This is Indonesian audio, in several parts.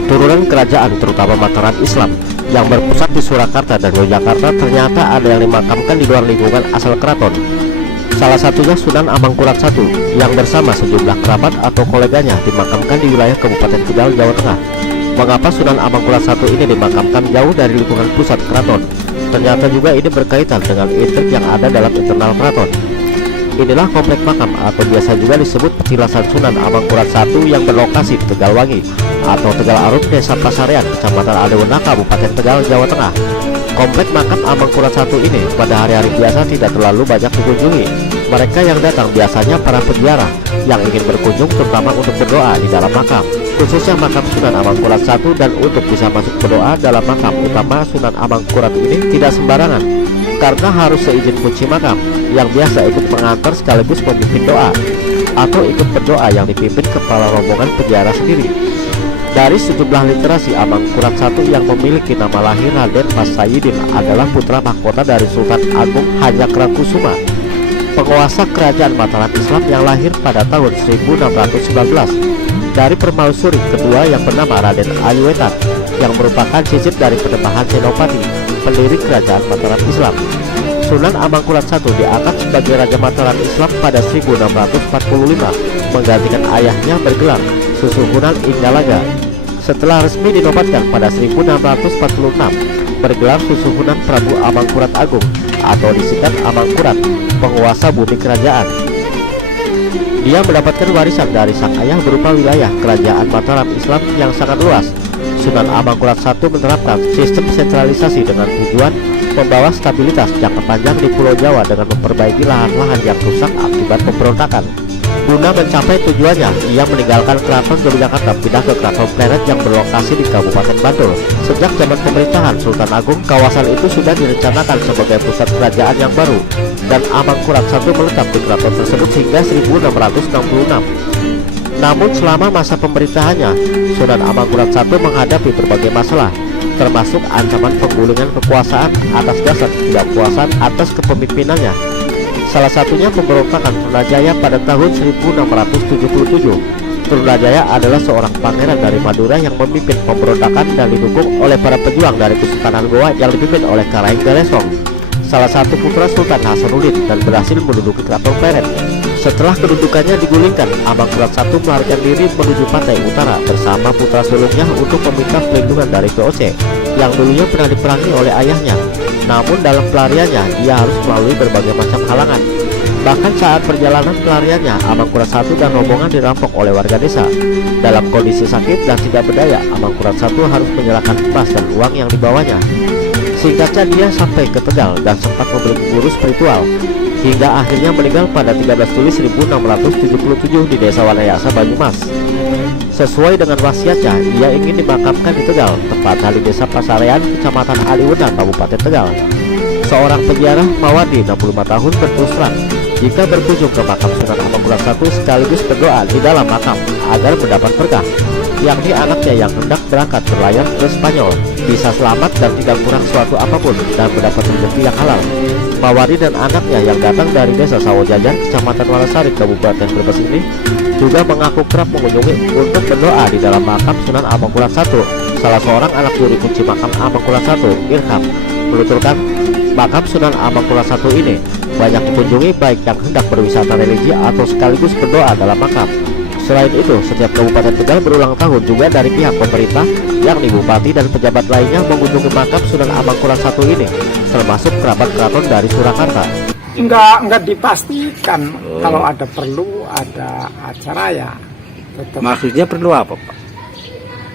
keturunan kerajaan terutama Mataram Islam yang berpusat di Surakarta dan Yogyakarta ternyata ada yang dimakamkan di luar lingkungan asal keraton. Salah satunya Sunan Amangkurat I yang bersama sejumlah kerabat atau koleganya dimakamkan di wilayah Kabupaten Tegal, Jawa Tengah. Mengapa Sunan Amangkurat I ini dimakamkan jauh dari lingkungan pusat keraton? Ternyata juga ini berkaitan dengan intrik yang ada dalam internal keraton. Inilah komplek makam atau biasa juga disebut petilasan Sunan Amangkurat I yang berlokasi di Tegalwangi atau Tegal Arum, Desa Pasarean, Kecamatan Alewena, Kabupaten Tegal, Jawa Tengah. Komplek makam Amangkurat I ini pada hari-hari biasa tidak terlalu banyak dikunjungi. Mereka yang datang biasanya para peziarah yang ingin berkunjung terutama untuk berdoa di dalam makam, khususnya makam Sunan Amangkurat I. Dan untuk bisa masuk berdoa dalam makam utama Sunan Amangkurat ini tidak sembarangan, karena harus seizin kunci makam yang biasa ikut pengantar sekaligus memimpin doa atau ikut berdoa yang dipimpin kepala rombongan peziarah sendiri. Dari sejumlah literasi, Amangkurat I yang memiliki nama lahir Raden Mas Sayyidin adalah putra mahkota dari Sultan Agung Hanyakarakusuma, penguasa kerajaan Mataram Islam yang lahir pada tahun 1619 dari permaisuri kedua yang bernama Raden Ayuwetan yang merupakan cicit dari Penembahan Senopati, pendiri kerajaan Mataram Islam. Sunan Amangkurat I diangkat sebagai Raja Mataram Islam pada 1645 menggantikan ayahnya bergelar Susuhunan Inggalaga. Setelah resmi dinobatkan pada 1646 bergelar Susuhunan Prabu Amangkurat Agung atau disingkat Amangkurat, penguasa bumi kerajaan. Dia mendapatkan warisan dari sang ayah berupa wilayah kerajaan Mataram Islam yang sangat luas. Sunan Amangkurat I menerapkan sistem sentralisasi dengan tujuan membawa stabilitas jangka panjang di Pulau Jawa dengan memperbaiki lahan-lahan yang rusak akibat pemberontakan. Guna mencapai tujuannya, ia meninggalkan Keraton Yogyakarta pindah ke Keraton Pleret yang berlokasi di Kabupaten Bantul. Sejak zaman pemerintahan Sultan Agung, kawasan itu sudah direncanakan sebagai pusat kerajaan yang baru, dan Amangkurat I menetap di keraton tersebut hingga 1666. Namun selama masa pemerintahannya, Sunan Amangkurat I menghadapi berbagai masalah, termasuk ancaman penggulingan kekuasaan atas dasar ketidakpuasan atas kepemimpinannya. Salah satunya pemberontakan Trunajaya pada tahun 1677. Trunajaya adalah seorang pangeran dari Madura yang memimpin pemberontakan dan didukung oleh para pejuang dari Kesultanan Goa yang dipimpin oleh Karaeng Galesong, salah satu putra Sultan Hasanuddin, dan berhasil menduduki Keraton Pleret. Setelah kedudukannya digulingkan, Amangkurat I melarikan diri menuju pantai utara bersama putra sulungnya untuk meminta perlindungan dari VOC yang dulunya pernah diperangi oleh ayahnya. Namun dalam pelariannya, ia harus melalui berbagai macam halangan. Bahkan saat perjalanan pelariannya, Amangkurat I dan rombongan dirampok oleh warga desa. Dalam kondisi sakit dan tidak berdaya, Amangkurat I harus menyerahkan emas dan uang yang dibawanya. Singkatnya, dia sampai ke Tegal dan sempat membeli guru spiritual, hingga akhirnya meninggal pada 13 Juli 1677 di Desa Wanayasa, Banyumas. Sesuai dengan wasiatnya, ia ingin dimakamkan di Tegal, tepatnya di Desa Pasarean, Kecamatan Aliwena, Kabupaten Tegal. Seorang peziarah Mawardi 65 tahun berterus terang jika berkunjung ke makam Sunan Amangkurat I sekaligus berdoa di dalam makam agar mendapat berkah, yakni anaknya yang hendak berangkat berlayar ke Spanyol bisa selamat dan tidak kurang suatu apapun dan mendapat rezeki yang halal. Mawardi dan anaknya yang datang dari Desa Sawojajar, Kecamatan Walasari, Kabupaten Brebes ini juga mengaku kerap mengunjungi untuk berdoa di dalam makam Sunan Amangkurat I. Salah seorang anak juri kunci makam Amangkurat I, Irham, menuturkan makam Sunan Amangkurat I ini banyak dikunjungi baik yang hendak berwisata religi atau sekaligus berdoa dalam makam. Selain itu, setiap Kabupaten Tegal berulang tahun juga dari pihak pemerintah, yakni bupati dan pejabat lainnya mengunjungi makam Sunan Amangkurat I ini, termasuk kerabat keraton dari Surakarta. Enggak dipastikan. Kalau ada perlu ada acara ya tetap. Maksudnya perlu apa, Pak?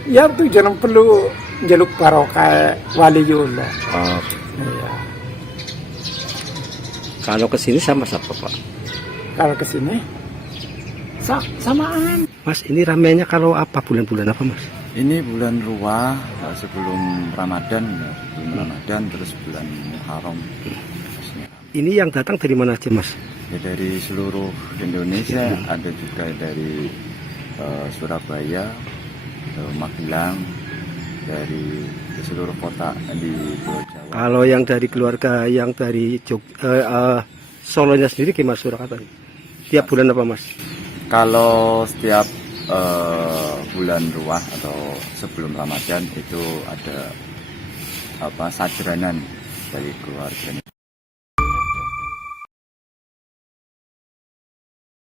Ya tujuan perlu jaluk barokah waliullah. Oh. Iya. Kalau kesini sama siapa, Pak? Kalau kesini samaan. Mas, ini ramainya kalau apa, bulan-bulan apa, Mas? Ini bulan Ruah sebelum Ramadan, terus bulan Muharram. Ini yang datang dari mana aja, Mas? Ya, dari seluruh Indonesia, ada juga dari Surabaya, Magelang, dari seluruh kota di Pulau Jawa. Kalau yang dari keluarga yang dari Solonya sendiri gimana Surakarta? Tiap bulan apa, Mas? Kalau setiap bulan Ruah atau sebelum Ramadan itu ada sajranan dari keluarga.